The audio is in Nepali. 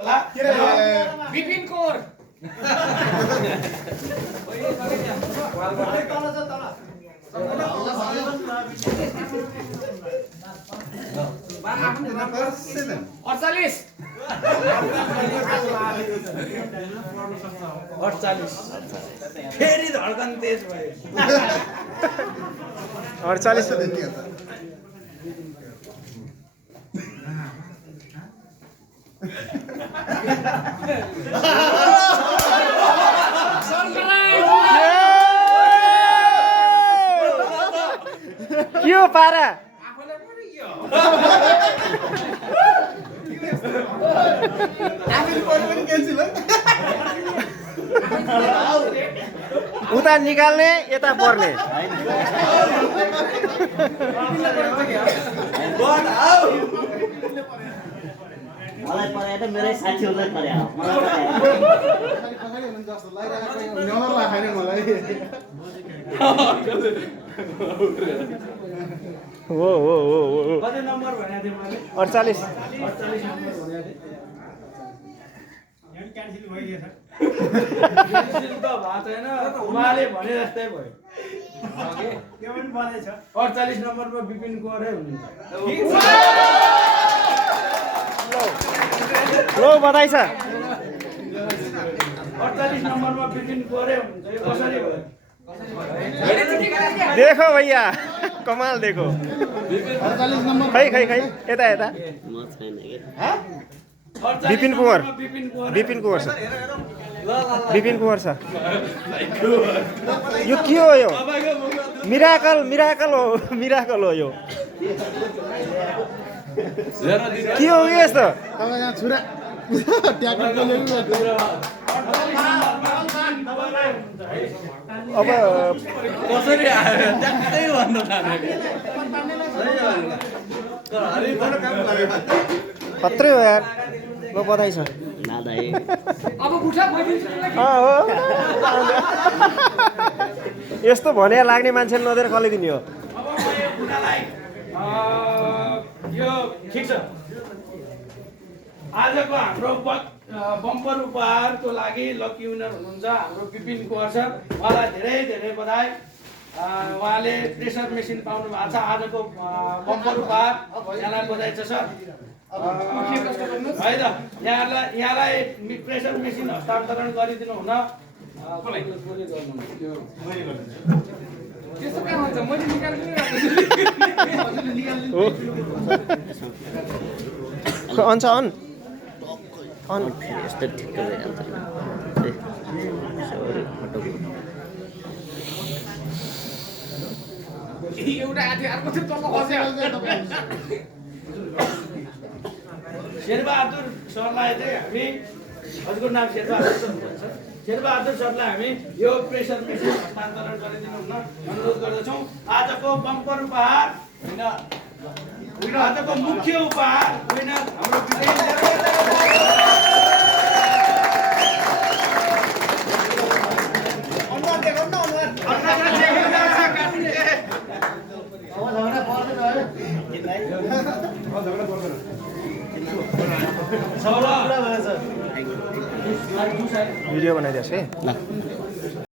विपिन कोर फेरि धड्कन तेज भयो 48 क्यों पारा उता निकाल्ने यता पर्ने मलाई पराए त मेरै साथीहरूलाई परे हो 48 48 नम्बरमा विपिन कोरै हुनुहुन्छ लो बधाई छ 48 नम्बरमा विपिन कोरै हुनुहुन्छ यो कसरी भयो देखो भैया कमाल देखो खै खै खै यता यता म छैन के विपिन कुँवर छ विपिन कुँवर छ यो के हो यो मिराकल हो यो के हो यस्तो अब कसरी आयो ट्याक्कै भन्न खत्रै हो यार ल बधाई छ नादाइ हो यस्तो भने लाग्ने मान्छेले नदिएर कसले दिने हो यो ठिक छ आजको हाम्रो बम्पर उपहारको लागि लकी विनर हुनुहुन्छ हाम्रो विपिन कुँवर सर उहाँलाई धेरै धेरै बधाई उहाँले प्रेसर मेसिन पाउनु भएको छ आजको बम्पर उपहार यहाँलाई बधाई छ सर है त यहाँलाई प्रेसर मेसिन हस्तान्तरण गरिदिनु हुन अन यस्तो ठिक्क भइहाल्छ शेरबहादुर सरलाई चाहिँ हामी हजुरको नाम शेरबहादुर सरलाई हामी यो प्रेसर मेसिन हस्तान्तरण गरिदिनु हुन अनुरोध गर्दछौँ आजको बम्पर उपहार होइन आजको मुख्य उपहार होइन हाम्रो भिडियो बनाइदियोस् है ल